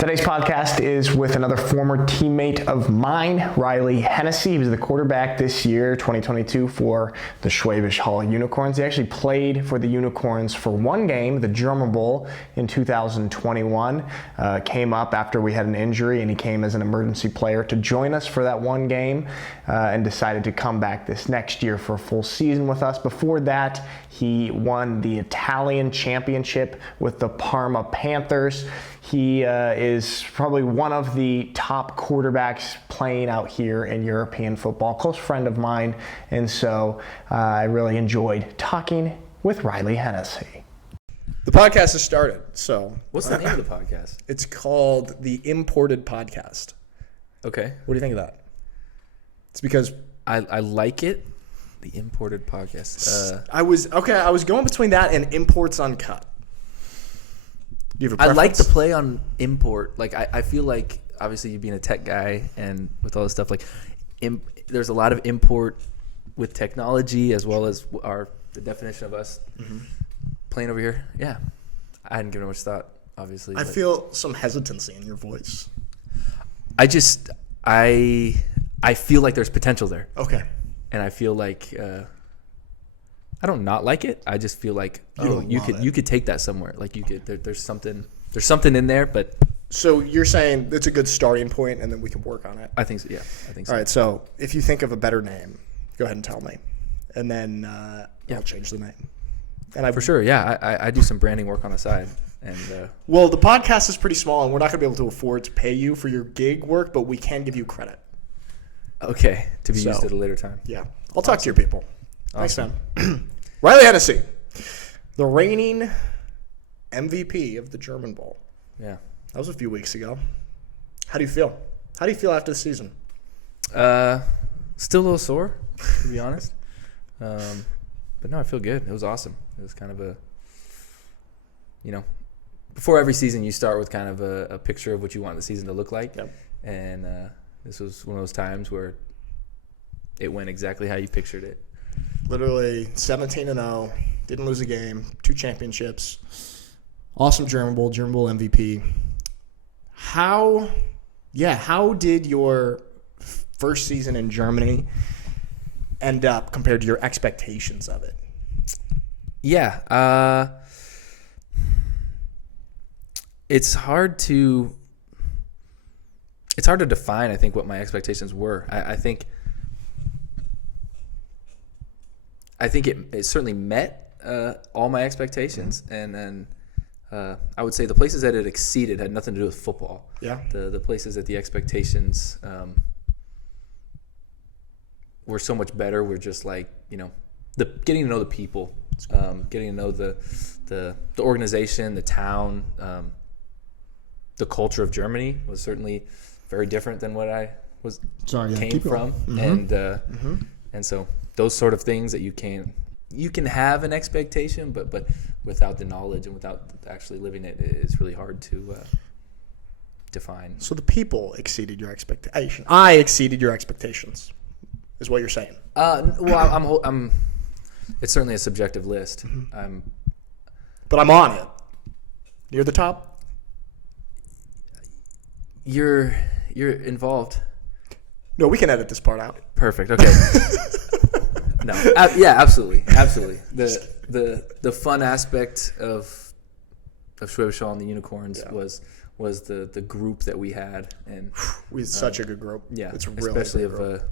Today's podcast is with another former teammate of mine, Reilly Hennessey. He was the quarterback this year, 2022, for the Schwäbisch Hall Unicorns. He actually played for the Unicorns for one game, the German Bowl, in 2021. Came up after we had an injury, and he came as an emergency player to join us for that one game and decided to come back this next year for a full season with us. Before that, he won the Italian championship with the Parma Panthers. He is probably one of the top quarterbacks playing out here in European football, close friend of mine, and so I really enjoyed talking with Reilly Hennessey. The podcast has started, so... What's the name of the podcast? It's called The Imported Podcast. Okay. What do you think of that? It's because... I like it. The Imported Podcast. I was going between that and Imports Uncut. Do you have a preference? I like the play on import. Like, I feel like, obviously, you being a tech guy and with all this stuff, like, there's a lot of import with technology as well as the definition of us playing over here. Yeah. I hadn't given it much thought, obviously. I feel some hesitancy in your voice. I feel like there's potential there. Okay. And I feel like I don't not like it. I just feel like you could take that somewhere. Like you could there's something in there, but so you're saying it's a good starting point, and then we can work on it. I think so. Yeah, I think so. All right. So if you think of a better name, go ahead and tell me, and then I'll change the name. And for sure. Yeah, I do some branding work on the side. And well, the podcast is pretty small, and we're not going to be able to afford to pay you for your gig work, but we can give you credit. Okay, to be used at a later time. Yeah, I'll talk to your people. Awesome. Thanks, man. Reilly Hennessey, the reigning MVP of the German Bowl. Yeah. That was a few weeks ago. How do you feel? How do you feel after the season? Still a little sore, to be honest. But no, I feel good. It was awesome. It was kind of before every season you start with kind of a picture of what you want the season to look like. Yep. And this was one of those times where it went exactly how you pictured it. Literally 17-0, didn't lose a game, 2 championships, awesome German Bowl MVP. How did your first season in Germany end up compared to your expectations of it? Yeah, it's hard to define, I think, what my expectations were. I think it certainly met all my expectations, and then I would say the places that it exceeded had nothing to do with football. Yeah. The places that the expectations were so much better were just like, the getting to know the people, getting to know the organization, the town, the culture of Germany was certainly very different than what I came from, and so those sort of things that you can have an expectation, but without the knowledge and without actually living it, it's really hard to define. So the people exceeded your expectation. I exceeded your expectations, is what you're saying. Well, I'm. It's certainly a subjective list. But I'm on it. Near the top. You're involved. No, we can edit this part out. Perfect. Okay. No. Yeah, absolutely. The fun aspect of Schwäbisch Hall and the Unicorns was the group that we had, and we had such a good group. Yeah, it's really especially of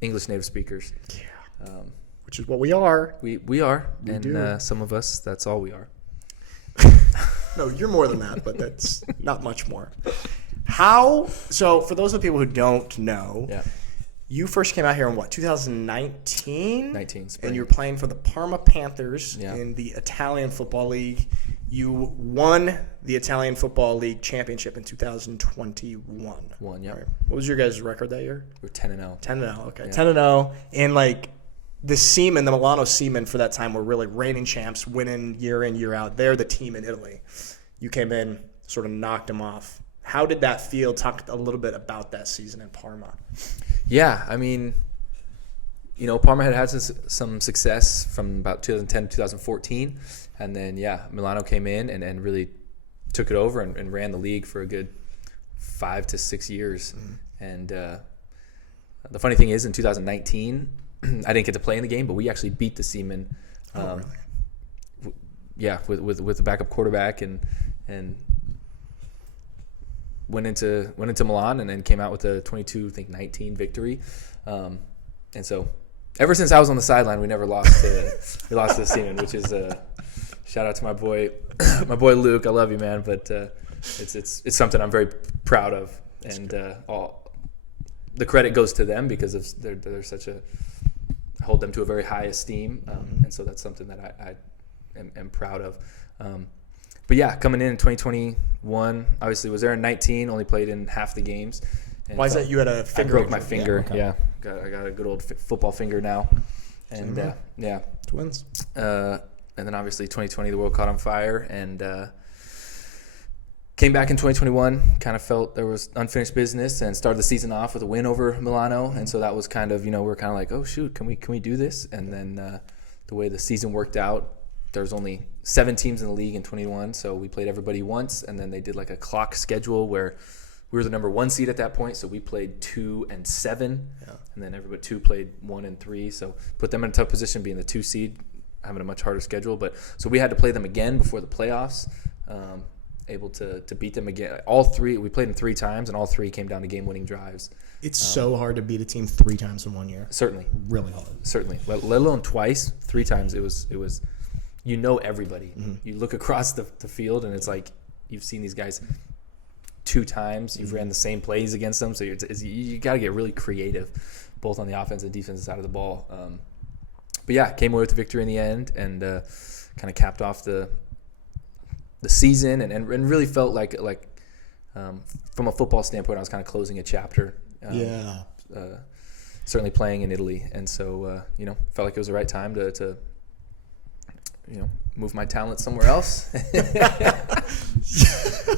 English native speakers. Yeah. Which is what we are. We are, and some of us, that's all we are. No, you're more than that, but that's not much more. So for those of the people who don't know, you first came out here in what, 2019? 19, spring. And you were playing for the Parma Panthers in the Italian Football League. You won the Italian Football League championship in 2021. Won, yeah. Right. What was your guys' record that year? We were 10-0. 10-0, okay. Yeah. 10-0, and like the Seamen, the Milano Seamen for that time were really reigning champs, winning year in, year out. They're the team in Italy. You came in, sort of knocked them off. How did that feel? Talk a little bit about that season in Parma. Yeah, I mean, Parma had some success from about 2010 to 2014, and then Milano came in and really took it over and ran the league for a good 5 to 6 years. And the funny thing is, in 2019, I didn't get to play in the game, but we actually beat the Seamen. Really? Yeah, with the backup quarterback, and went into Milan, and then came out with a 22-19 victory. And so ever since I was on the sideline, we never lost to the Seamen, which is shout out to my boy Luke. I love you, man, but it's something I'm very proud of, and all the credit goes to them because of they're such a I hold them to a very high esteem, and so that's something that I am proud of. But yeah, coming in 2021, obviously was there in 19, only played in half the games. Why is that? You had a finger? I broke my finger. Yeah, okay. I got a good old football finger now, and yeah, twins. And then obviously 2020, the world caught on fire, and came back in 2021. Kind of felt there was unfinished business, and started the season off with a win over Milano, and so that was kind of we're kind of like, oh shoot, can we do this? And then the way the season worked out, there's only 7 teams in the league in 21, so we played everybody once, and then they did like a clock schedule where we were the number 1 seed at that point, so we played 2 and 7, and then everybody 2 played 1 and 3, so put them in a tough position being the 2 seed, having a much harder schedule. But so we had to play them again before the playoffs, able to beat them again. All 3, we played them 3 times, and all 3 came down to game-winning drives. It's so hard to beat a team 3 times in 1 year. Certainly, really hard. Certainly, let alone twice, 3 times. It was. Everybody. You look across the field, and it's like you've seen these guys 2 times. You've ran the same plays against them, so you got to get really creative, both on the offense and defensive side of the ball. But yeah, came away with the victory in the end, and kind of capped off the season, and really felt like from a football standpoint, I was kind of closing a chapter. Certainly playing in Italy, and so felt like it was the right time to move my talent somewhere else.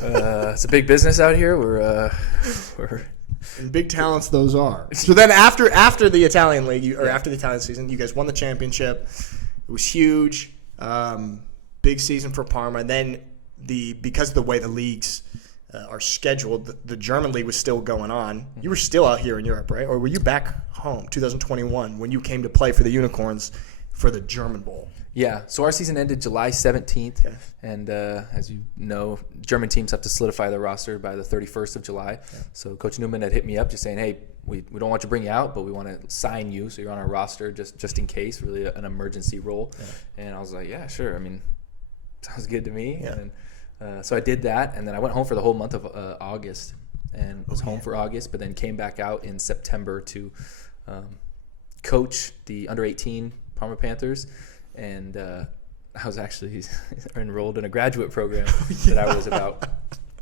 It's a big business out here. We're and big talents those are. So then after the Italian league, after the Italian season, you guys won the championship. It was huge, big season for Parma. And then because of the way the leagues are scheduled, the German league was still going on. You were still out here in Europe, right? Or were you back home 2021 when you came to play for the Unicorns for the German Bowl? Yeah, so our season ended July 17th, and as you know, German teams have to solidify their roster by the 31st of July. Yeah. So Coach Newman had hit me up just saying, hey, we don't want to bring you out, but we want to sign you so you're on our roster just in case, really an emergency role. Yeah. And I was like, yeah, sure. I mean, sounds good to me. Yeah. And so I did that, and then I went home for the whole month of August, and was home for August, but then came back out in September to coach the under-18 Parma Panthers. And I was actually enrolled in a graduate program that I was about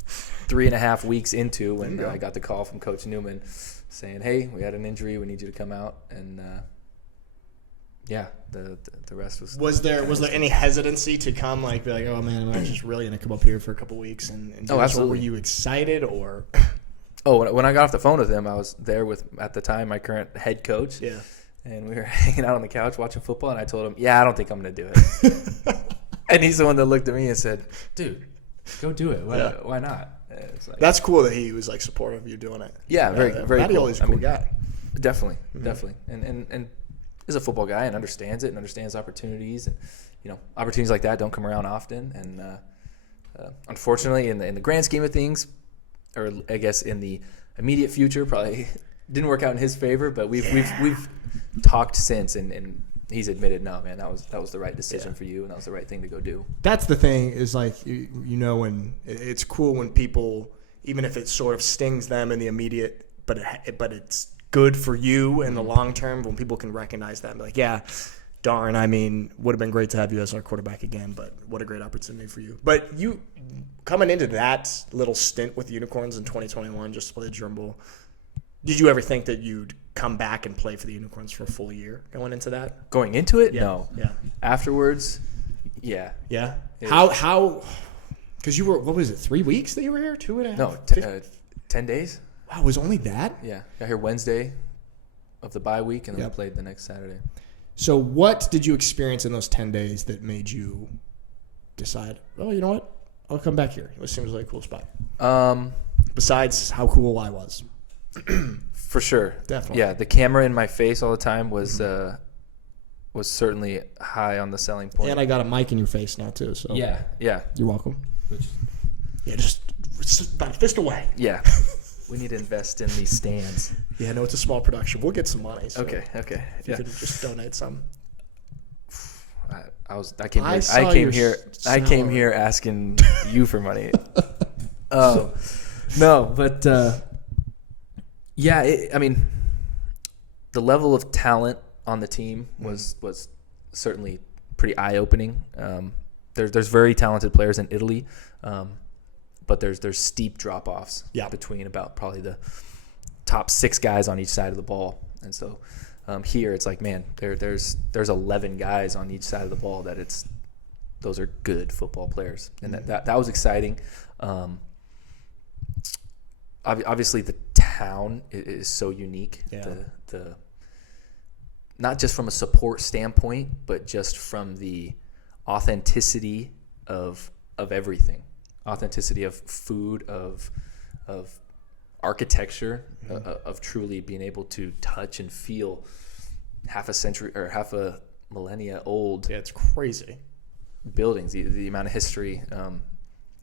3.5 weeks into when I got the call from Coach Newman saying, hey, we had an injury, we need you to come out. And the rest was. Was there any hesitancy to come, be like, oh man, I'm just really gonna come up here for a couple weeks and do this? Or were you excited or? Oh, when I got off the phone with him, I was there with, at the time, my current head coach. Yeah. And we were hanging out on the couch watching football, and I told him, yeah, I don't think I'm going to do it. And he's the one that looked at me and said, dude, go do it. Why not? That's cool that he was supportive of you doing it. Yeah, very cool. He's a cool guy. Definitely. And is a football guy and understands it and understands opportunities. And, opportunities like that don't come around often. And unfortunately, in the grand scheme of things, or I guess in the immediate future, probably didn't work out in his favor, but we've talked since, and he's admitted, no, man, that was the right decision for you, and that was the right thing to go do. That's the thing is when it's cool when people, even if it sort of stings them in the immediate, but it's good for you in the long term, when people can recognize that and be like, yeah, darn, I mean, would have been great to have you as our quarterback again, but what a great opportunity for you. But you coming into that little stint with the Unicorns in 2021, just to play the German Bowl, did you ever think that you'd come back and play for the Unicorns for a full year going into that? Going into it? Yeah. No. Yeah. Afterwards, yeah. Yeah? How – because you were – what was it, 3 weeks that you were here? 2.5? No, 10 days. Wow, it was only that? Yeah. Got here Wednesday of the bye week, and then we played the next Saturday. So what did you experience in those 10 days that made you decide, oh, you know what? I'll come back here. It seems like a cool spot. Besides how cool I was. For sure. Definitely. Yeah, the camera in my face all the time was certainly high on the selling point. And I got a mic in your face now too. So yeah. You're welcome. Yeah, just about a fist away. Yeah. We need to invest in these stands. Yeah, no, it's a small production. We'll get some money. So Okay. if you could just donate some. I came here asking you for money. No, but I mean, the level of talent on the team was certainly pretty eye-opening. There's very talented players in Italy, but there's steep drop-offs between about probably the top 6 guys on each side of the ball, and so here it's like, man, there's 11 guys on each side of the ball those are good football players, and that was exciting. Obviously the town is so unique. The not just from a support standpoint, but just from the authenticity of everything, authenticity of food, of architecture, of truly being able to touch and feel half a century or half a millennia old. Yeah, it's crazy. Buildings, the amount of history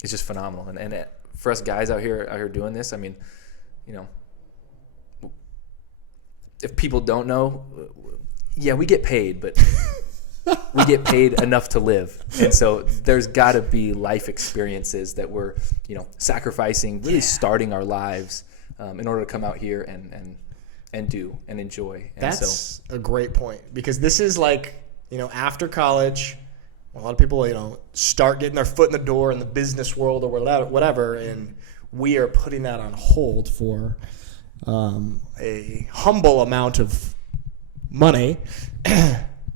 is just phenomenal. And for us guys out here doing this, I mean, if people don't know, we get paid, but we get paid enough to live. And so there's got to be life experiences that we're, sacrificing, really starting our lives in order to come out here and do and enjoy. And that's a great point, because this is like, after college, a lot of people, start getting their foot in the door in the business world or whatever, and we are putting that on hold for a humble amount of money,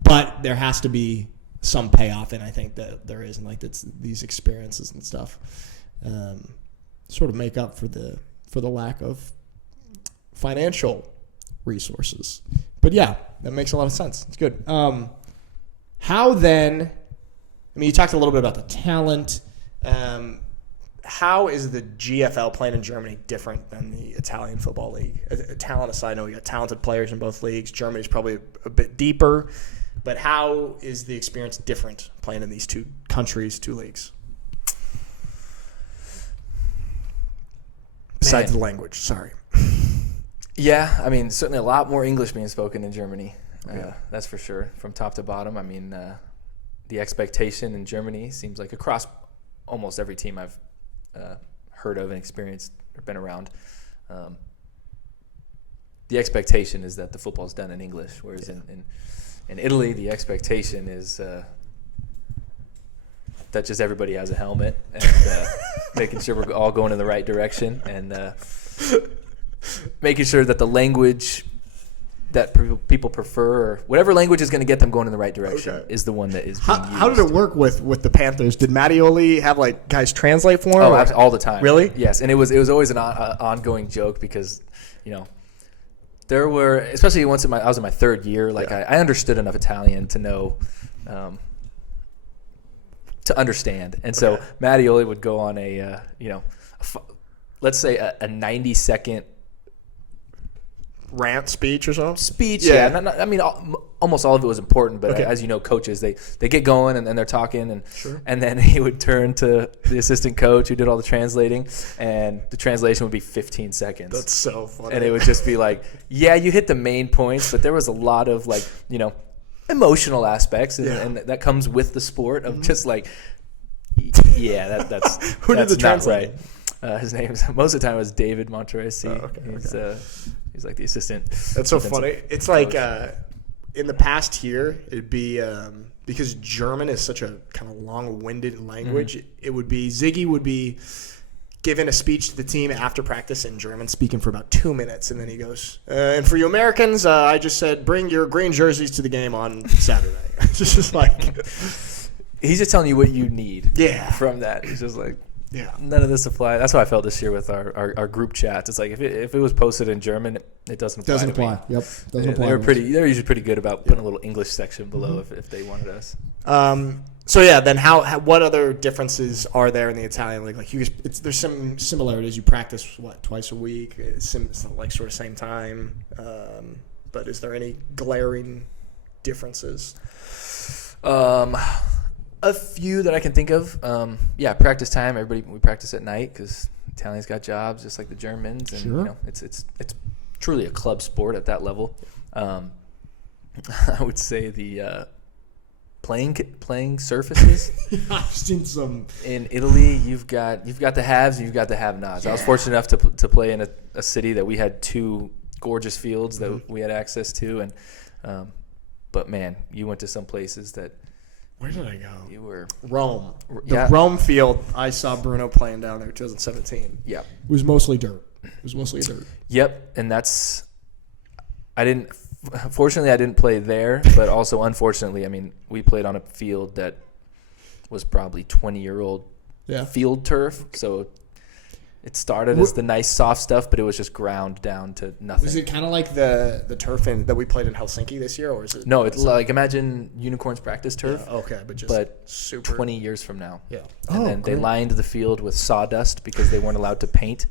but there has to be some payoff, and I think that there is, and like these experiences and stuff sort of make up for the lack of financial resources. But yeah, that makes a lot of sense. It's good. How then? I mean, you talked a little bit about the talent. How is the GFL playing in Germany different than the Italian Football League? Talent aside, I know we got talented players in both leagues. Germany's probably a bit deeper. But how is the experience different playing in these two countries, two leagues? Besides the language, sorry. Yeah, I mean, certainly a lot more English being spoken in Germany. That's for sure, from top to bottom. I mean, the expectation in Germany seems like across almost every team I've heard of and experienced or been around, the expectation is that the football's done in English, whereas in Italy, the expectation is that just everybody has a helmet and making sure we're all going in the right direction, and making sure that the language that people prefer, or whatever language is going to get them going in the right direction, is the one that is being used. How did it work with the Panthers? Did Mattioli have guys translate for him? Oh, all the time. Really? Yes, and it was always an ongoing joke, because there were, especially once I was in my third year, I understood enough Italian to know, to understand, and so Mattioli would go on let's say a 90-second rant speech or something? Speech, yeah. I mean, almost all of it was important, but as you know, coaches, they get going and they're talking, and then he would turn to the assistant coach who did all the translating, and the translation would be 15 seconds. That's so funny. And it would just be like, yeah, you hit the main points, but there was a lot of emotional aspects, and that comes with the sport of just that's who did the translating? Right. His name most of the time was David Monteresi. He's like the assistant. That's so funny. It's like in the past year, it'd be because German is such a kind of long-winded language. It would be Ziggy would be giving a speech to the team after practice in German, speaking for about 2 minutes, and then he goes, and for you Americans, I just said bring your green jerseys to the game on Saturday. It's just like he's just telling you what you need. Yeah. From that, he's just like. Yeah. None of this applies. That's how I felt this year with our group chats. It's like if it was posted in German, it doesn't apply. Doesn't apply. Me. Yep. Doesn't apply. They're usually pretty good about putting a little English section below if they wanted us. So yeah, then what other differences are there in the Italian league? Like there's some similarities. You practice twice a week, like sort of same time. But is there any glaring differences? A few that I can think of. Practice time. We practice at night because Italians got jobs just like the Germans, and Sure. It's truly a club sport at that level. I would say the playing surfaces. I've seen some In Italy. You've got the haves and you've got the have-nots. I was fortunate enough to play in a city that we had 2 gorgeous fields that we had access to, and but man, you went to some places that. Where did I go? You were Rome. The Rome field. I saw Bruno playing down there in 2017. Yeah. It was mostly dirt. Dirt. Yep, and fortunately I didn't play there, but also unfortunately, I mean, we played on a field that was probably 20-year-old field turf, so it started as the nice soft stuff, but it was just ground down to nothing. Was it kind of like the turf that we played in Helsinki this year, or is it? No, it's like imagine Unicorns practice turf. Yeah, okay, but super 20 years from now. Yeah. And then they lined the field with sawdust because they weren't allowed to paint.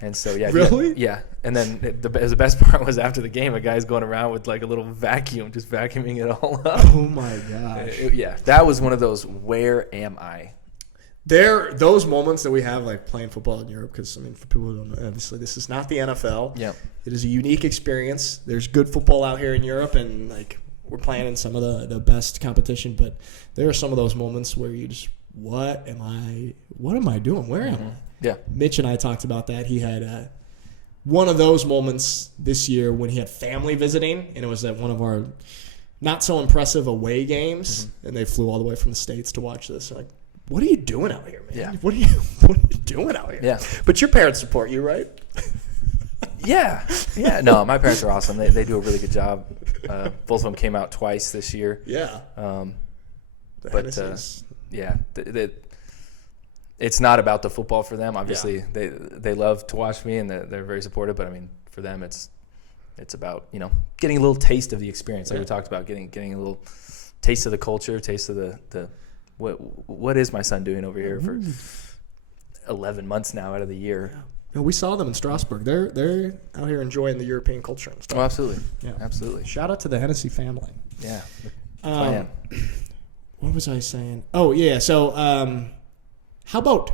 And so, yeah. Really? Yeah. And then the best part was after the game, a guy's going around with like a little vacuum, just vacuuming it all up. Oh, my gosh. That was one of those, where am I? Those moments that we have like playing football in Europe, because I mean, for people who don't know, obviously this is not the NFL. Yeah. It is a unique experience. There's good football out here in Europe, and like we're playing in some of the best competition, but there are some of those moments where you just, what am I doing? Where am I? Yeah. Mitch and I talked about that. He had one of those moments this year when he had family visiting, and it was at one of our not so impressive away games, and they flew all the way from the States to watch this. Like, what are you doing out here, man? Yeah. What are you doing out here? Yeah. But your parents support you, right? Yeah. Yeah. No, my parents are awesome. They do a really good job. Both of them came out twice this year. Yeah. It's not about the football for them. Obviously, they love to watch me, and they're very supportive. But I mean, for them, it's about getting a little taste of the experience, like we talked about, getting a little taste of the culture, taste of the what is my son doing over here for 11 months now out of the year. No, we saw them in Strasbourg. They're out here enjoying the European culture and stuff. Oh, absolutely. Yeah, Absolutely. Shout out to the Hennessey family. Yeah. What was I saying? Oh yeah. So, how about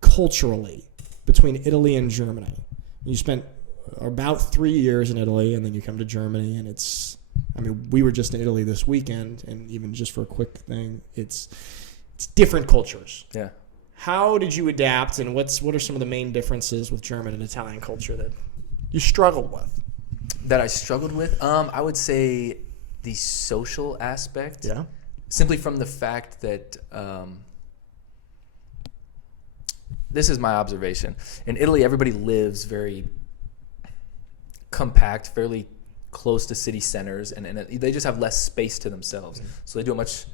culturally between Italy and Germany? You spent about 3 years in Italy, and then you come to Germany, and we were just in Italy this weekend, and even just for a quick thing, it's different cultures. Yeah. How did you adapt, and what are some of the main differences with German and Italian culture that you struggled with? That I struggled with? I would say the social aspect. Yeah. Simply from the fact that this is my observation. In Italy, everybody lives very compact, fairly close to city centers, and they just have less space to themselves. Mm-hmm. So they do a much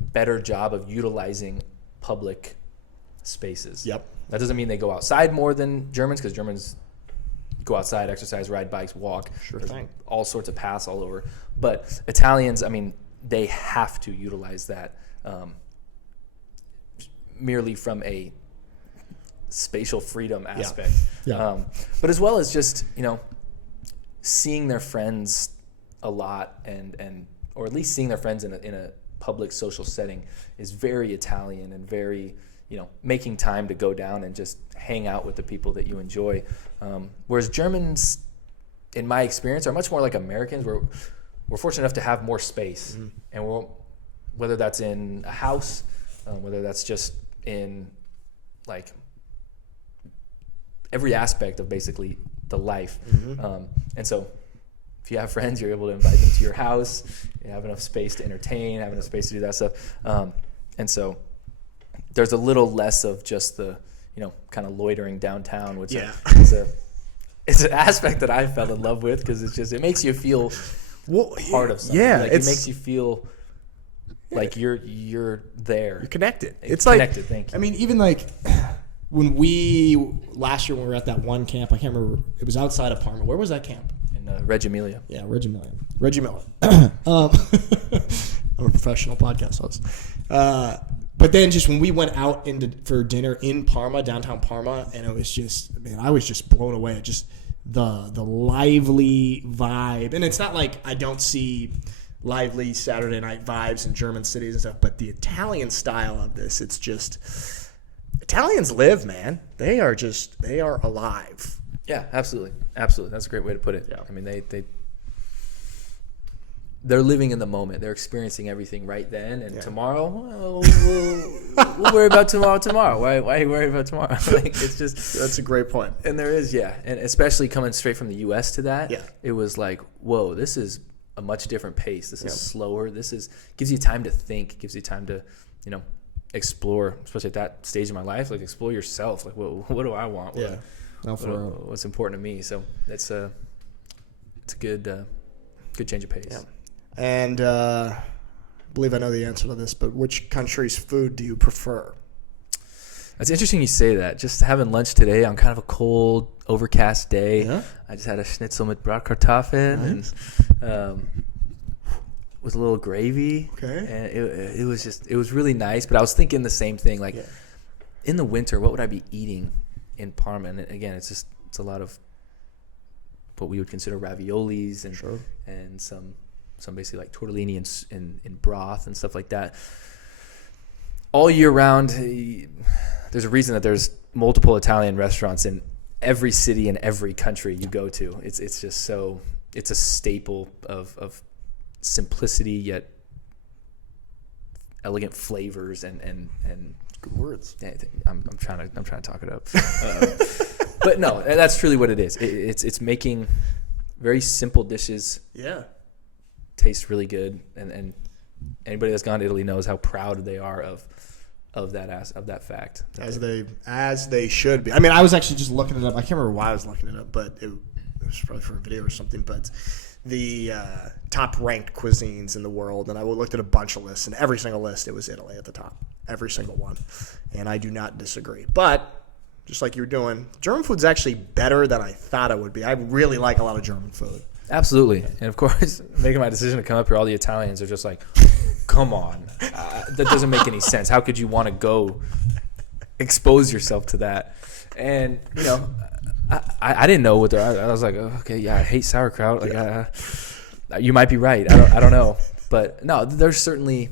better job of utilizing public spaces. Yep. That doesn't mean they go outside more than Germans, because Germans go outside, exercise, ride bikes, walk. Sure There's thing. all sorts of paths all over. But Italians, I mean, they have to utilize that merely from a spatial freedom aspect. Yeah. But as well as just, seeing their friends a lot or at least seeing their friends in a public social setting is very Italian, and very, making time to go down and just hang out with the people that you enjoy. Whereas Germans, in my experience, are much more like Americans. We're fortunate enough to have more space, mm-hmm. and whether that's in a house, whether that's just in like every aspect of basically the life. Mm-hmm. And so if you have friends, you're able to invite them to your house. You have enough space to entertain, have enough space to do that stuff. And so there's a little less of just the, kind of loitering downtown, which is an aspect that I fell in love with, because it makes you feel part of something. Yeah, it makes you feel like you're there. You're connected. It's connected. Like, thank you. I mean, even like when last year when we were at that one camp, I can't remember. It was outside of Parma. Where was that camp? In Reggio Emilia. Yeah, Reggio Emilia. I'm a professional podcast host. But then just when we went out for dinner in Parma, downtown Parma, and it was just, man, I was just blown away at just the lively vibe. And it's not like I don't see lively Saturday night vibes in German cities and stuff, but the Italian style of this, it's just, Italians live, man. They are alive. Yeah, absolutely. Absolutely. That's a great way to put it. Yeah. I mean, they're living in the moment. They're experiencing everything right then. And tomorrow, well, we'll worry about tomorrow. Why are you worried about tomorrow? Like, it's just. That's a great point. And there is, and especially coming straight from the U.S. to that, it was like, whoa, this is a much different pace. This is slower. Gives you time to think. Gives you time to, explore. Especially at that stage in my life, like explore yourself. Like, what do I want? What's important to me? So it's a good change of pace. Yeah. And I believe I know the answer to this, but which country's food do you prefer? It's interesting you say that. Just having lunch today on kind of a cold, overcast day. Yeah. I just had a schnitzel mit Bratkartoffeln and with a little gravy. Okay. And it was really nice. But I was thinking the same thing. Like in the winter, what would I be eating in Parma? And again, it's a lot of what we would consider raviolis and some basically like tortellini in broth and stuff like that. All year round, there's a reason that there's multiple Italian restaurants in every city and every country you go to. It's just so, it's a staple of simplicity yet elegant flavors and good words. I'm trying to talk it up. But no, that's truly what it is. It's making very simple dishes. Yeah. Taste really good, and anybody that's gone to Italy knows how proud they are of that fact. As they should be. I mean, I was actually just looking it up. I can't remember why I was looking it up, but it was probably for a video or something. But the top ranked cuisines in the world, and I looked at a bunch of lists, and every single list it was Italy at the top, every single one, and I do not disagree. But just like you were doing, German food's actually better than I thought it would be. I really like a lot of German food. Absolutely. And of course, making my decision to come up here, all the Italians are just like, come on. That doesn't make any sense. How could you want to go expose yourself to that? And, I didn't know what I was like, oh, okay, yeah, I hate sauerkraut. Like, you might be right. I don't know. But no, there's certainly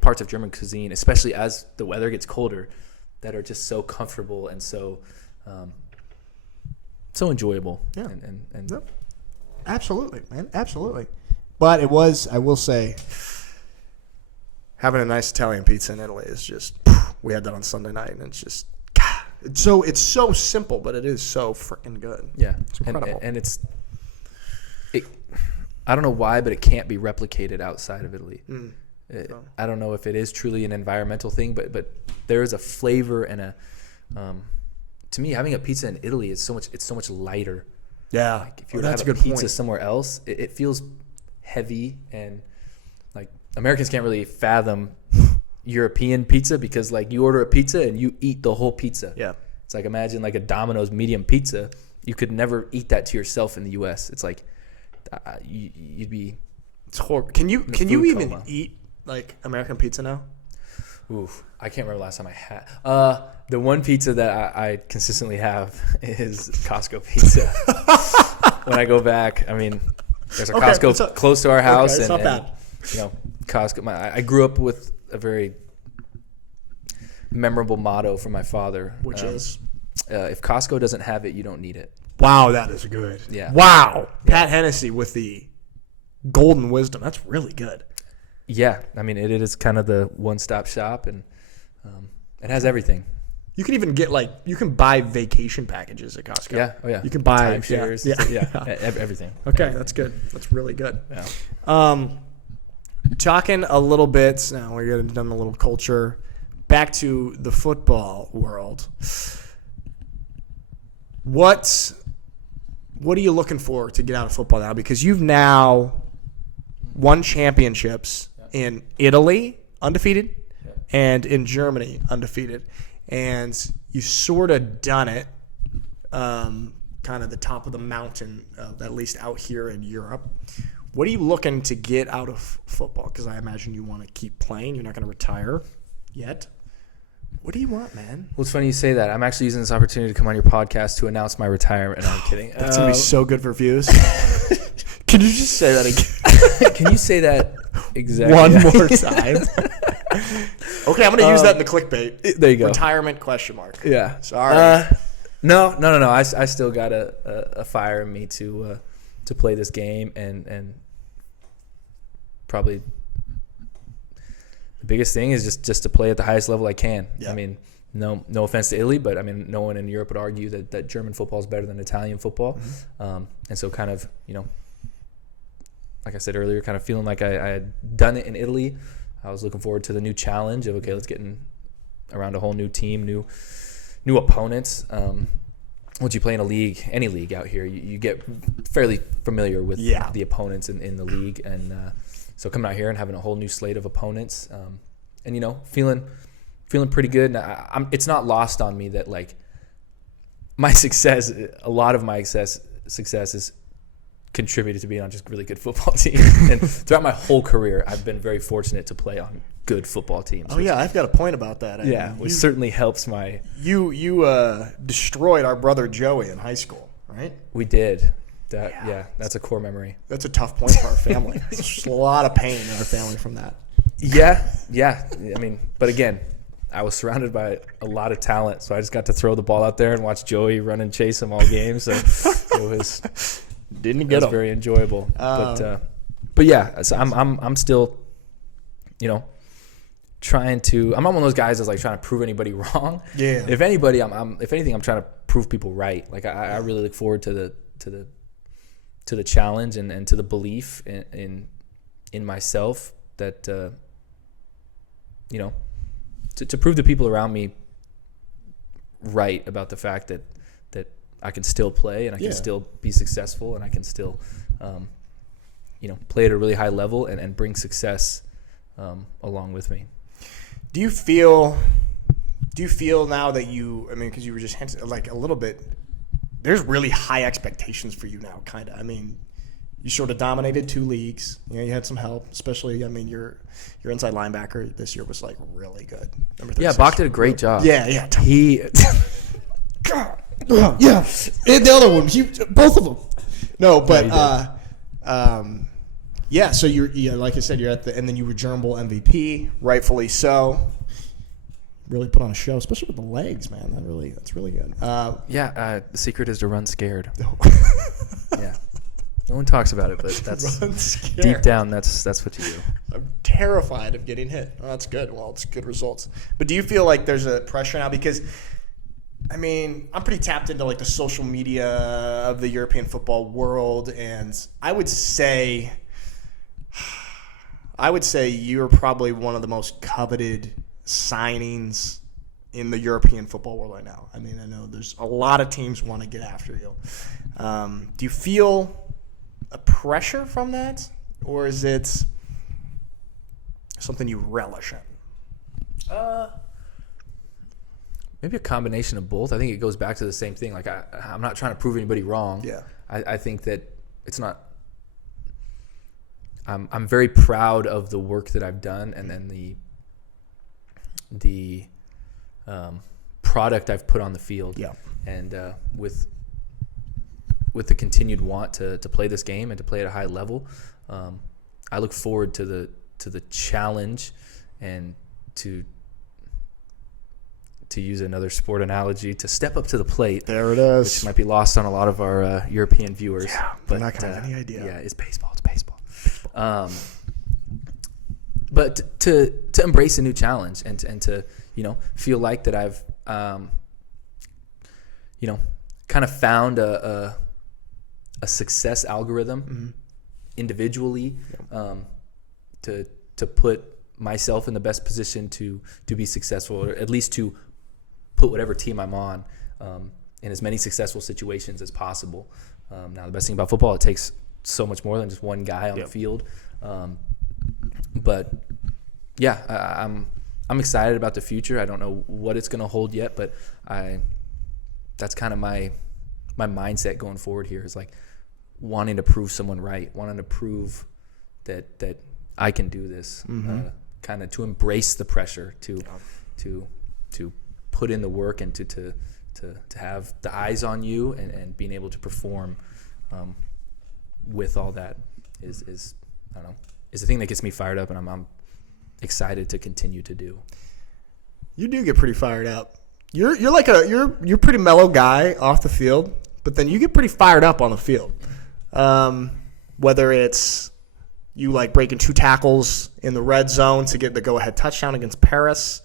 parts of German cuisine, especially as the weather gets colder, that are just so comfortable and so enjoyable. Yeah. And yep. Absolutely, man. Absolutely. But it was, I will say, having a nice Italian pizza in Italy is just, we had that on Sunday night, and it's just, God, it's so simple, but it is so freaking good. Yeah. It's incredible. And I don't know why, but it can't be replicated outside of Italy. I don't know if it is truly an environmental thing, but there is a flavor and to me, having a pizza in Italy is so much lighter. Yeah, like if you were to have a pizza somewhere else, it feels heavy, and like Americans can't really fathom European pizza because like you order a pizza and you eat the whole pizza. Yeah, it's like imagine like a Domino's medium pizza. You could never eat that to yourself in the U.S. It's like you'd be. It's horrible. Can you even eat like American pizza now? Oof, I can't remember the last time I had. The one pizza that I consistently have is Costco pizza. When I go back, I mean, there's a Costco close to our house, it's not bad. Costco. I grew up with a very memorable motto from my father, which is, "If Costco doesn't have it, you don't need it." Wow, that is good. Yeah. Wow, Pat Hennessey with the golden wisdom. That's really good. Yeah, I mean, it is kind of the one-stop shop, and it has everything. You can even get you can buy vacation packages at Costco. Yeah, oh yeah. You can buy timeshares. Everything. Okay, that's good. That's really good. Yeah. Talking a little bit now, we're getting done a little culture. Back to the football world. What are you looking for to get out of football now? Because you've now won championships in Italy, undefeated, and in Germany, undefeated. And you've sort of done it kind of the top of the mountain, at least out here in Europe. What are you looking to get out of football? Because I imagine you want to keep playing. You're not going to retire yet. What do you want, man? Well, it's funny you say that. I'm actually using this opportunity to come on your podcast to announce my retirement. No, I'm kidding. That's going to be so good for views. Can you just say that again? Can you say that exactly one more time? Okay, I'm going to use that in the clickbait. There you go. Retirement question mark. Yeah. Sorry. No. I still got a fire in me to play this game and probably the biggest thing is just to play at the highest level I can. Yeah. I mean, no offense to Italy, but I mean, no one in Europe would argue that German football is better than Italian football. Mm-hmm. And so kind of, like I said earlier, kind of feeling like I had done it in Italy. I was looking forward to the new challenge of, okay, let's get around a whole new team, new opponents. Once you play in a league, any league out here, you get fairly familiar with the opponents in the league. And so coming out here and having a whole new slate of opponents and, feeling pretty good. And it's not lost on me that, like, my success, a lot of my success is contributed to being on just really good football teams. And throughout my whole career, I've been very fortunate to play on good football teams. Oh, yeah, I've got a point about that. Which certainly helps my... You destroyed our brother Joey in high school, right? We did. That's a core memory. That's a tough point for our family. There's just a lot of pain in our family from that. Yeah. I mean, but again, I was surrounded by a lot of talent, so I just got to throw the ball out there and watch Joey run and chase him all game. So it was very enjoyable. But yeah, so I'm still, trying to. I'm not one of those guys that's like trying to prove anybody wrong. Yeah. If anybody, if anything, I'm trying to prove people right. Like I really look forward to the challenge and to the belief in myself that to prove the people around me right about the fact that I can still play and I can still be successful and I can still play at a really high level and bring success along with me. Do you feel now that because you were just hinting like a little bit, there's really high expectations for you now, kind of. I mean, you sort of dominated 2 leagues. You had some help, especially. I mean, your inside linebacker this year was like really good. Yeah, Bach did a great job. Yeah. He. God. Yeah, and the other one, both of them. No, but So you're like I said, you're and then you were German Bowl MVP, rightfully so. Really put on a show, especially with the legs, man. That's really good. The secret is to run scared. Yeah. No one talks about it, but that's deep down. That's what you do. I'm terrified of getting hit. Oh, that's good. Well, it's good results. But do you feel like there's a pressure now? Because, I mean, I'm pretty tapped into like the social media of the European football world, and I would say you're probably one of the most coveted signings in the European football world right now. I mean, I know there's a lot of teams want to get after you. Do you feel a pressure from that, or is it something you relish in? Maybe a combination of both. I think it goes back to the same thing. Like I'm not trying to prove anybody wrong. Yeah. I think that it's not. I'm very proud of the work that I've done, and then the product I've put on the field. Yeah. And with the continued want to play this game and to play at a high level, I look forward to the challenge and to use another sport analogy, to step up to the plate. There it is. Which might be lost on a lot of our European viewers. Yeah, but not going to have any idea. Yeah, it's baseball. It's baseball. But to embrace a new challenge and to feel like that I've kind of found a success algorithm individually, to put myself in the best position to be successful, or at least to put whatever team I'm on in as many successful situations as possible. Now, the best thing about football, it takes so much more than just one guy on the field. But yeah, I'm excited about the future. I don't know what it's going to hold yet, but that's kind of my my mindset going forward here is like wanting to prove someone right, wanting to prove that I can do this, kind of to embrace the pressure, to put in the work, and to have the eyes on you, and being able to perform with all that is I don't know, is the thing that gets me fired up, and I'm excited to continue to do. You do get pretty fired up. You're like you're pretty mellow guy off the field, but then you get pretty fired up on the field. Whether it's you like breaking 2 tackles in the red zone to get the go-ahead touchdown against Paris,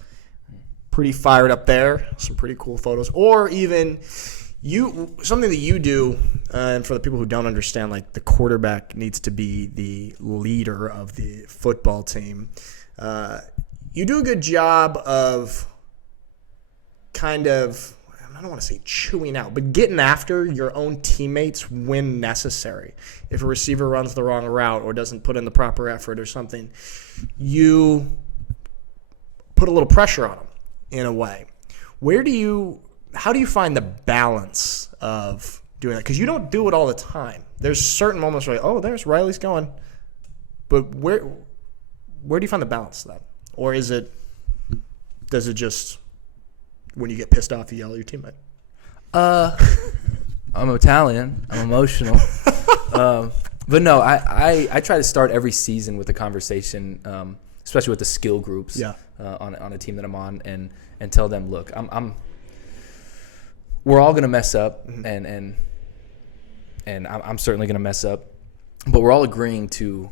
pretty fired up there. Some pretty cool photos, or even something that you do. And for the people who don't understand, like the quarterback needs to be the leader of the football team. You do a good job of kind of, I don't want to say chewing out, but getting after your own teammates when necessary. If a receiver runs the wrong route or doesn't put in the proper effort or something, you put a little pressure on them in a way. How do you find the balance of doing that? Because you don't do it all the time. There's certain moments where, oh, there's Reilly's going. But where do you find the balance of that? Or does it just, when you get pissed off, you yell at your teammate? I'm Italian. I'm emotional. But no, I try to start every season with a conversation, especially with the skill groups on a team that I'm on, and tell them, look, we're all going to mess up, and I'm certainly going to mess up, but we're all agreeing to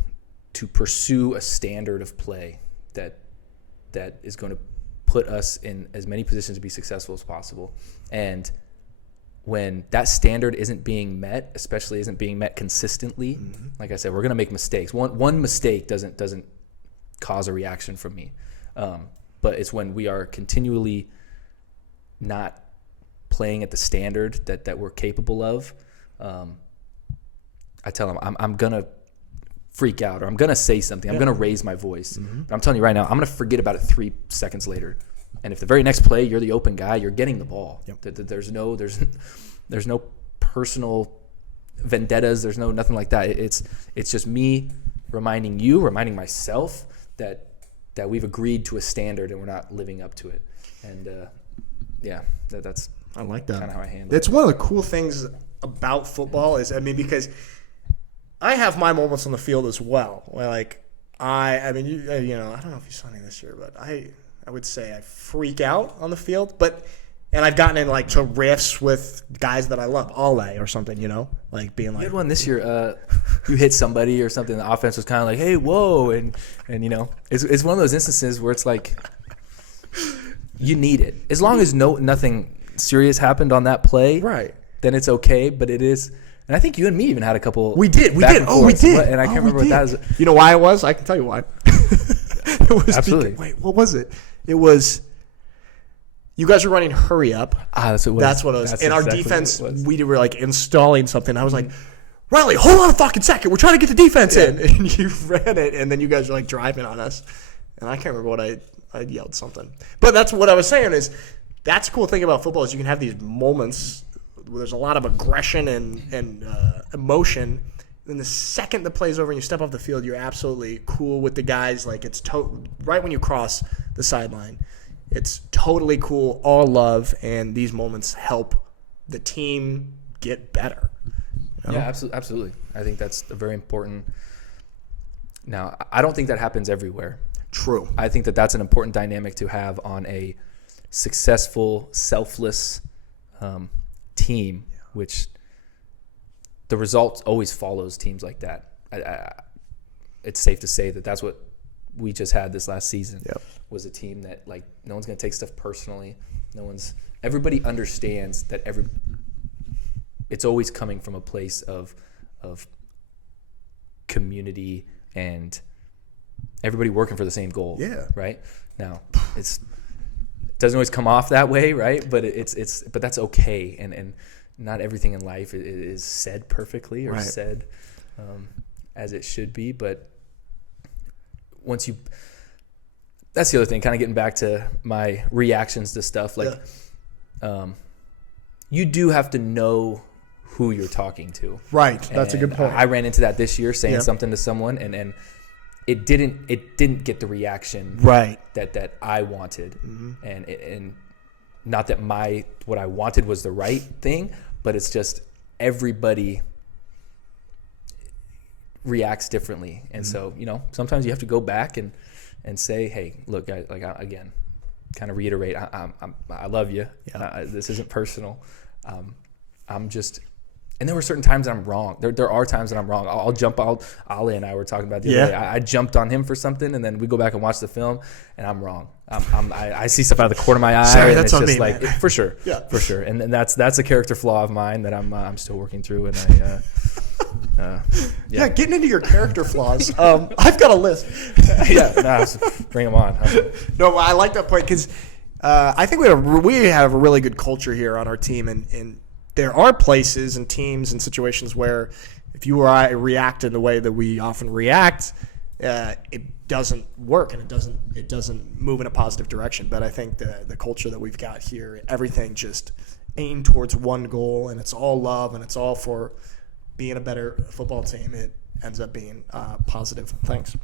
pursue a standard of play that is going to put us in as many positions to be successful as possible. And when that standard isn't being met, especially isn't being met consistently, like I said, we're going to make mistakes. One mistake doesn't cause a reaction from me. But it's when we are continually not playing at the standard that we're capable of. I tell them I'm going to freak out, or I'm going to say something. I'm going to raise my voice. But I'm telling you right now, I'm going to forget about it 3 seconds later. And if the very next play you're the open guy, you're getting the ball. There's no personal vendettas. There's nothing like that. It's just me reminding myself that we've agreed to a standard and we're not living up to it. And that's I like that. Kind of how I handle it. It's one of the cool things about football is, because I have my moments on the field as well. Where I don't know if you saw me this year, but I would say I freak out on the field, and I've gotten in to riffs with guys that I love, Ale or something, like being like. You had one this year. You hit somebody or something. The offense was kind of like, "Hey, whoa," and it's one of those instances where it's like you need it. As long as nothing serious happened on that play, right? Then it's okay. But it is. And I think you and me even had a couple. We did. We did. And I can't remember what that was. You know why it was? I can tell you why. It was absolutely. Wait, what was it? It was. You guys were running hurry up. That's what it was. That's what it was. That's and exactly our defense, we were installing something. I was like, Reilly, hold on a fucking second. We're trying to get the defense in. And you ran it, and then you guys were driving on us. And I can't remember what I yelled something. But that's what I was saying is that's the cool thing about football is you can have these moments where there's a lot of aggression and emotion. Then the second the play's over and you step off the field, you're absolutely cool with the guys. It's right when you cross the sideline. It's totally cool, all love, and these moments help the team get better. Yeah, absolutely. I think that's a very important. Now, I don't think that happens everywhere. True. I think that's an important dynamic to have on a successful, selfless team, which the result always follows teams like that. It's safe to say that that's what we just had this last season. Yep. Was a team that no one's going to take stuff personally. Everybody understands that it's always coming from a place of community and everybody working for the same goal. Yeah. Right? Now, it doesn't always come off that way, right? But but that's okay. And not everything in life is said perfectly or said as it should be, but that's the other thing, kind of getting back to my reactions to stuff. You do have to know who you're talking to. Right. That's a good point. I ran into that this year saying something to someone, and it didn't get the reaction that I wanted. And not that what I wanted was the right thing, but it's just everybody reacts differently. And so, sometimes you have to go back and say, hey, look, guys, again, kind of reiterate, I love you. This isn't personal. I'm just, and there were certain times that I'm wrong. There are times that I'm wrong. I'll jump out. Ali and I were talking about the other day. I jumped on him for something, and then we go back and watch the film, and I'm wrong. I see stuff out of the corner of my eye. Sorry, and that's it's on just me, like, man. for sure, for sure. And that's a character flaw of mine that I'm still working through, and getting into your character flaws. I've got a list. Bring them on. No, I like that point because I think we have a really good culture here on our team, and there are places and teams and situations where if you or I react in the way that we often react, it doesn't work and it doesn't move in a positive direction. But I think the culture that we've got here, everything just aimed towards one goal, and it's all love, and it's all for being a better football team. It ends up being positive. Thanks.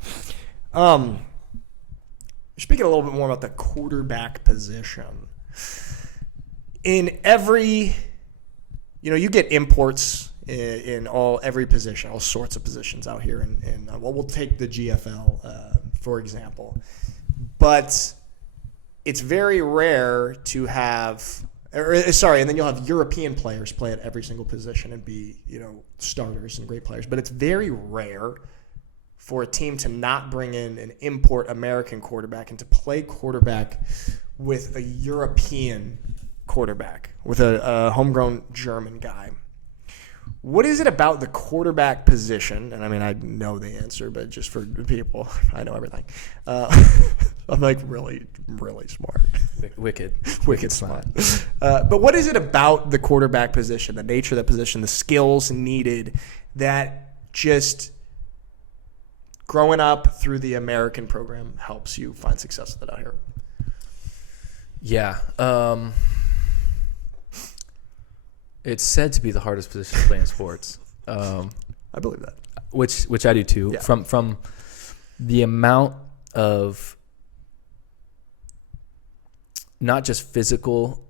Speaking a little bit more about the quarterback position. In every, you get imports in every position, all sorts of positions out here. We'll take the GFL, for example. But it's very rare to have, and then you'll have European players play at every single position and be, starters and great players. But it's very rare for a team to not bring in an import American quarterback and to play quarterback with a European quarterback, with a homegrown German guy. What is it about the quarterback position? And I mean, I know the answer, but just for people, I know everything. I'm like really, really smart. Wicked smart. But what is it about the quarterback position, the nature of the position, the skills needed that just growing up through the American program helps you find success with it out here? Yeah. It's said to be the hardest position to play in sports. I believe that. Which I do too. Yeah. From the amount of not just physical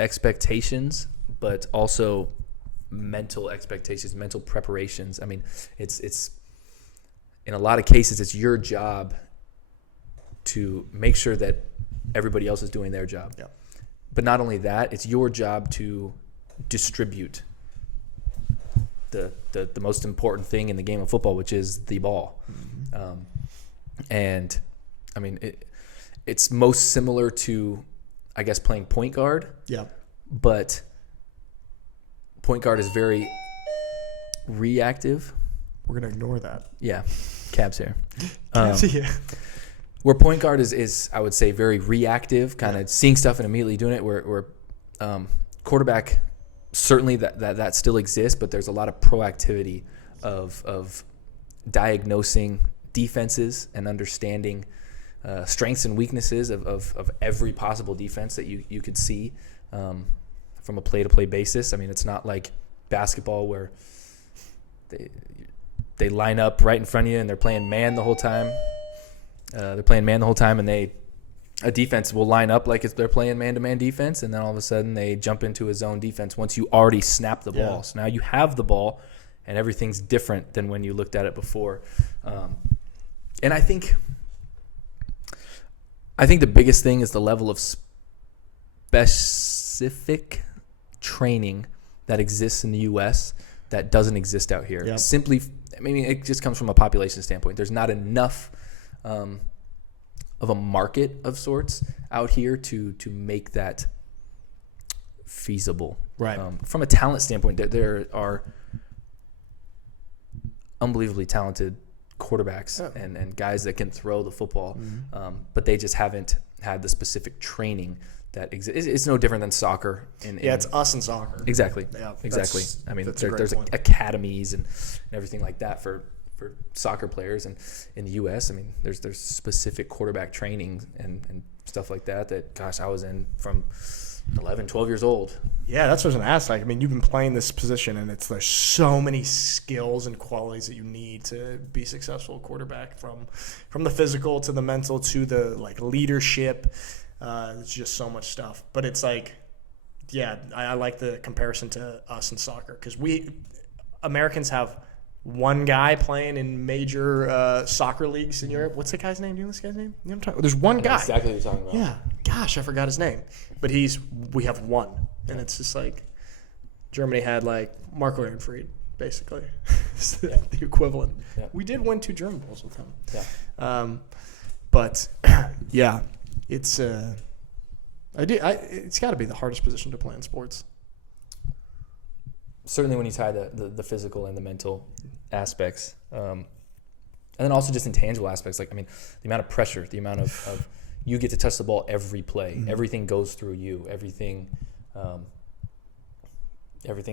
expectations, but also mental expectations, mental preparations. I mean, it's in a lot of cases, it's your job to make sure that everybody else is doing their job. Yeah. But not only that, it's your job to distribute the most important thing in the game of football, which is the ball. Mm-hmm. And I mean, it's most similar to, I guess, playing point guard. Yeah. But point guard is very reactive. We're going to ignore that. Yeah. Cabs here. Yeah. Where point guard is I would say, very reactive, kind of seeing stuff and immediately doing it. Where quarterback, certainly that still exists, but there's a lot of proactivity of diagnosing defenses and understanding strengths and weaknesses of every possible defense that you could see from a play-to-play basis. I mean, it's not like basketball where they line up right in front of you and they're playing man the whole time. And a defense will line up like they're playing man-to-man defense, and then all of a sudden they jump into a zone defense once you already snap the ball. So now you have the ball, and everything's different than when you looked at it before. And I think the biggest thing is the level of specific training that exists in the U.S. that doesn't exist out here. Yep. Simply, I mean, it just comes from a population standpoint. There's not enough of a market of sorts out here to make that feasible. Right. From a talent standpoint, there are unbelievably talented quarterbacks and guys that can throw the football, but they just haven't had the specific training that exists. It's no different than soccer. It's us and soccer. Exactly. Yeah, exactly. I mean, there's point. academies and everything like that for soccer players, and in the U.S., I mean, there's specific quarterback training and stuff like that. Gosh, I was in from 11, 12 years old. Yeah, that's what I was gonna ask. Like, I mean, you've been playing this position, and there's so many skills and qualities that you need to be successful quarterback, from the physical to the mental to the like leadership. It's just so much stuff. But it's like, yeah, I like the comparison to us in soccer, because we Americans have one guy playing in major soccer leagues in Europe. What's the guy's name? Do you know this guy's name? You know what I'm talking about? There's one guy. Exactly what you're talking about. Yeah. Gosh, I forgot his name. But we have one. And it's just like Germany had like Marco Ehrenfried, basically. It's the equivalent. Yeah. We did win 2 German Bowls with him. Yeah. But yeah, it's it's got to be the hardest position to play in sports. Certainly when you tie the physical and the mental aspects. And then also just intangible aspects. Like, I mean, the amount of pressure, the amount of you get to touch the ball every play. Mm-hmm. Everything goes through you. Everything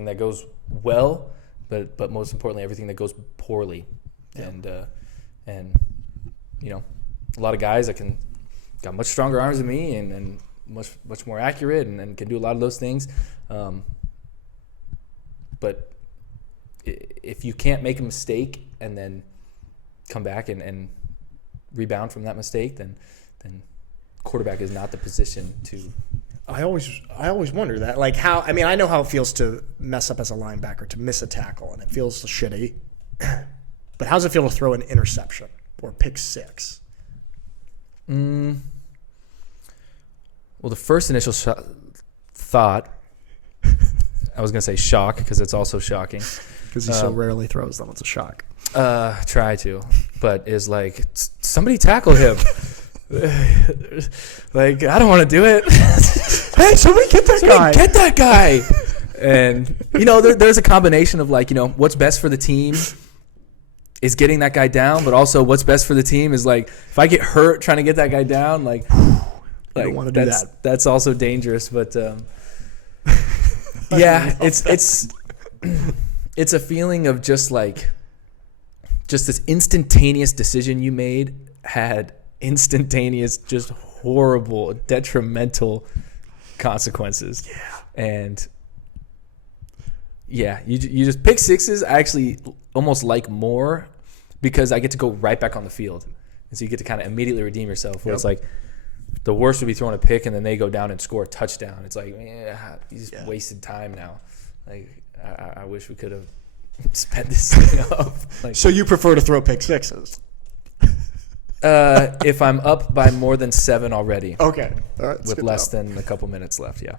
that goes well, but most importantly, everything that goes poorly. Yeah. And you know, a lot of guys that got much stronger arms than me and much more accurate and can do a lot of those things. But if you can't make a mistake and then come back and rebound from that mistake, then quarterback is not the position to. I always wonder that, like, how. I mean, I know how it feels to mess up as a linebacker, to miss a tackle, and it feels shitty. But how does it feel to throw an interception or pick six? Well, the first initial thought, I was gonna say shock, because it's also shocking. Because he so rarely throws them, it's a shock. Try to, but is like, somebody tackle him. Like, I don't want to do it. Hey, somebody get that guy. Get that guy. And, you know, there's a combination of, like, you know, what's best for the team is getting that guy down, but also what's best for the team is, like, if I get hurt trying to get that guy down, like don't want to do that. That's also dangerous. But yeah, it's a feeling of just this instantaneous decision you made had instantaneous, just horrible, detrimental consequences. Yeah. And yeah, you just pick sixes. I actually almost like more because I get to go right back on the field, and so you get to kind of immediately redeem yourself. Where It's like the worst would be throwing a pick and then they go down and score a touchdown. It's like, yeah, you just wasted time now. Like, I wish we could have sped this thing up. Like, so you prefer to throw pick sixes? If I'm up by more than 7 already. Okay. All right. With less than a couple minutes left, yeah.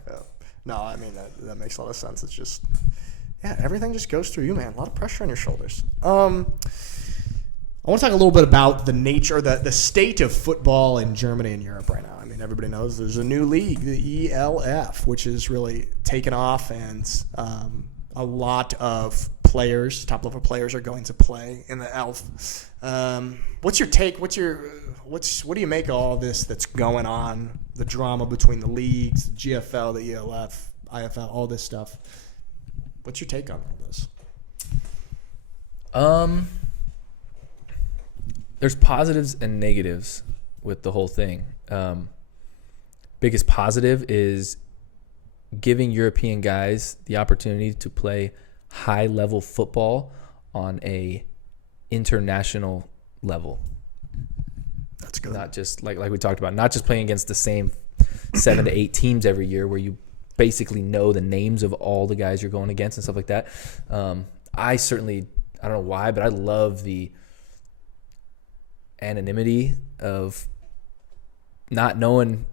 No, I mean, that makes a lot of sense. It's just, everything just goes through you, man. A lot of pressure on your shoulders. I want to talk a little bit about the nature, the state of football in Germany and Europe right now. I mean, everybody knows there's a new league, the ELF, which is really taken off, and a lot of players, top-level players, are going to play in the ELF. What's your take? What do you make of all this that's going on? The drama between the leagues, the GFL, the ELF, IFL, all this stuff. What's your take on all this? There's positives and negatives with the whole thing. Biggest positive is giving European guys the opportunity to play high-level football on a international level. That's good. Not just like we talked about, not just playing against the same 7 to 8 teams every year where you basically know the names of all the guys you're going against and stuff like that. I don't know why, but I love the anonymity of not knowing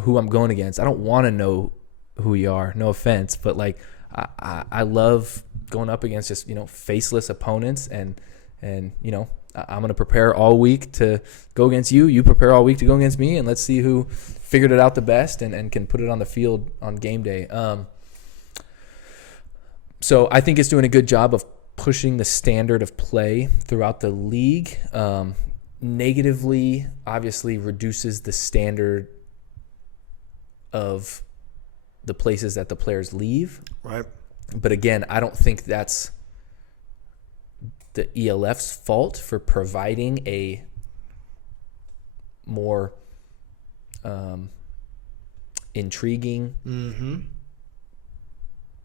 who I'm going against. I don't want to know who you are, no offense, but like I love going up against just, you know, faceless opponents, and you know, I'm going to prepare all week to go against you. You prepare all week to go against me, and let's see who figured it out the best and can put it on the field on game day. So I think it's doing a good job of pushing the standard of play throughout the league. Negatively, obviously, reduces the standard of the places that the players leave. Right. But again, I don't think that's the ELF's fault for providing a more intriguing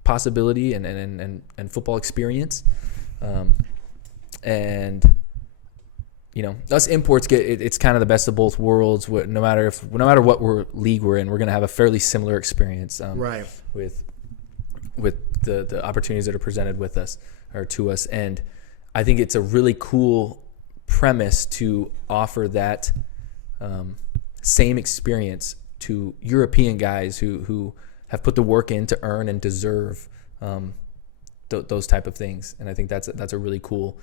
possibility and football experience. And us imports it's kind of the best of both worlds. No matter what league we're in, we're going to have a fairly similar experience. Right. With the opportunities that are presented with us or to us. And I think it's a really cool premise to offer that same experience to European guys who have put the work in to earn and deserve those type of things. And I think that's a really cool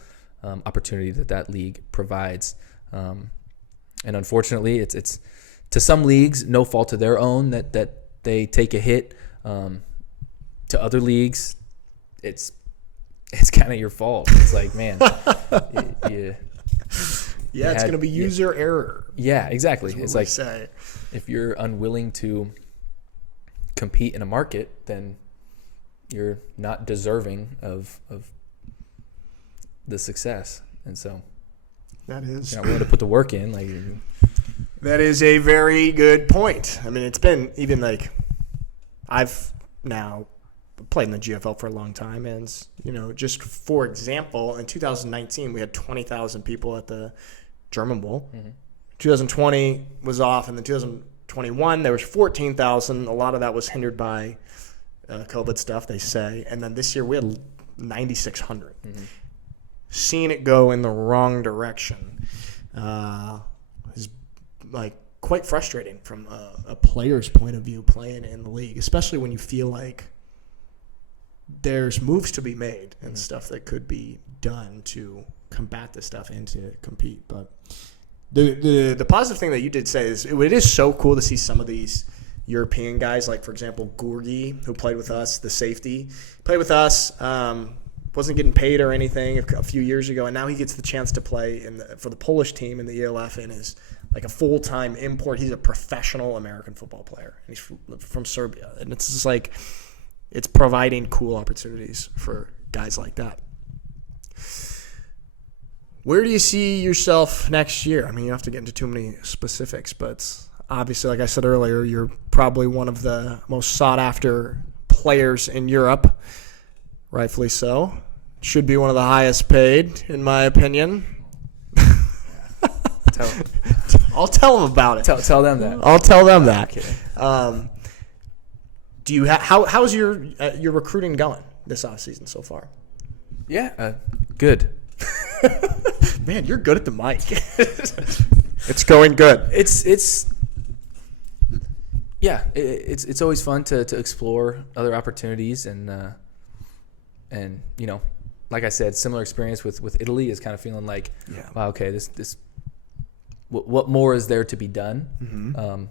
opportunity that league provides. And unfortunately, it's to some leagues, no fault of their own that they take a hit. To other leagues, it's kind of your fault. It's like, man, it's going to be user error. Yeah, exactly. It's like say. If you're unwilling to compete in a market, then you're not deserving of the success. And so that is, you're not willing to put the work in. Like, that is a very good point. I mean, it's been even like I've now played in the GFL for a long time, and just for example, in 2019 we had 20,000 people at the German Bowl. 2020 was off, and then 2021 there was 14,000. A lot of that was hindered by COVID stuff, they say, and then this year we had 9,600. Seeing it go in the wrong direction is like quite frustrating from a player's point of view playing in the league, especially when you feel like there's moves to be made and stuff that could be done to combat this stuff and to compete. But the positive thing that you did say is it is so cool to see some of these European guys, like, for example, Gurgi, who played with us, the safety, played with us, wasn't getting paid or anything a few years ago, and now he gets the chance to play for the Polish team in the ELF and is like a full-time import. He's a professional American football player. He's from Serbia, and it's just like it's providing cool opportunities for guys like that. Where do you see yourself next year? I mean, you don't have to get into too many specifics, but obviously, like I said earlier, you're probably one of the most sought-after players in Europe, rightfully so. Should be one of the highest paid, in my opinion. I'll tell them about it. Tell them that. I'll tell them that. Okay. Do you how's your recruiting going this offseason so far? Yeah, good. Man, you're good at the mic. It's going good. It's always fun to explore other opportunities and like I said, similar experience with Italy is kind of feeling like, wow, okay, this what more is there to be done?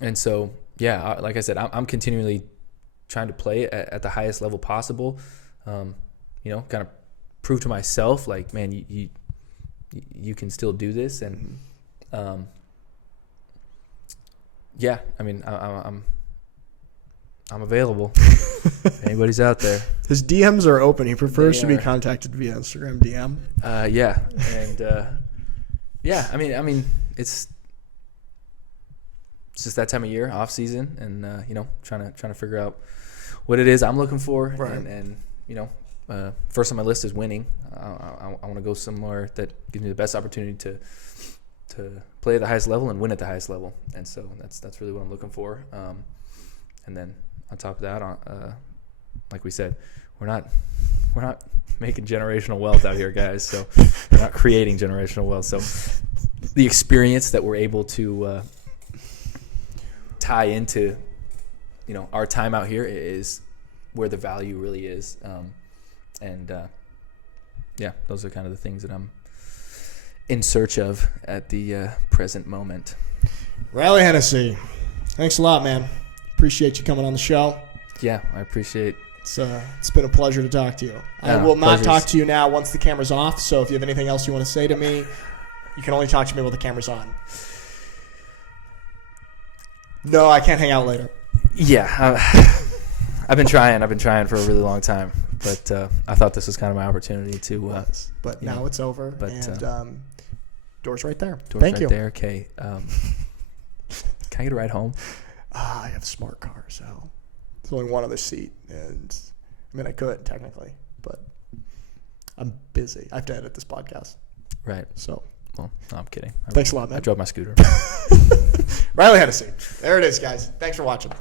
And so, like I said, I'm continually trying to play at the highest level possible. Kind of prove to myself, like, man, you can still do this, and I mean, I'm available. If anybody's out there. His DMs are open. He prefers to be contacted via Instagram DM. And I mean, it's just that time of year, off season, and trying to figure out what it is I'm looking for, right. and first on my list is winning. I want to go somewhere that gives me the best opportunity to play at the highest level and win at the highest level, and so that's really what I'm looking for. And then on top of that, like we said, we're not making generational wealth out here, guys. So we're not creating generational wealth. So the experience that we're able to tie into, our time out here is where the value really is. Those are kind of the things that I'm in search of at the present moment. Reilly Hennessey, thanks a lot, man. Appreciate you coming on the show. Yeah, I appreciate it. It's been a pleasure to talk to you. I will not talk to you now once the camera's off, so if you have anything else you want to say to me, you can only talk to me while the camera's on. No, I can't hang out later. Yeah, I've been trying for a really long time, but I thought this was kind of my opportunity to. But now it's over, and door's right there. Door's Thank right you. There, okay. Can I get a ride home? I have a smart car, so there's only one other seat. And I mean, I could technically, but I'm busy. I have to edit this podcast. Right. So, Well, no, I'm kidding. thanks a lot, man. I drove my scooter. Reilly Hennessey. There it is, guys. Thanks for watching.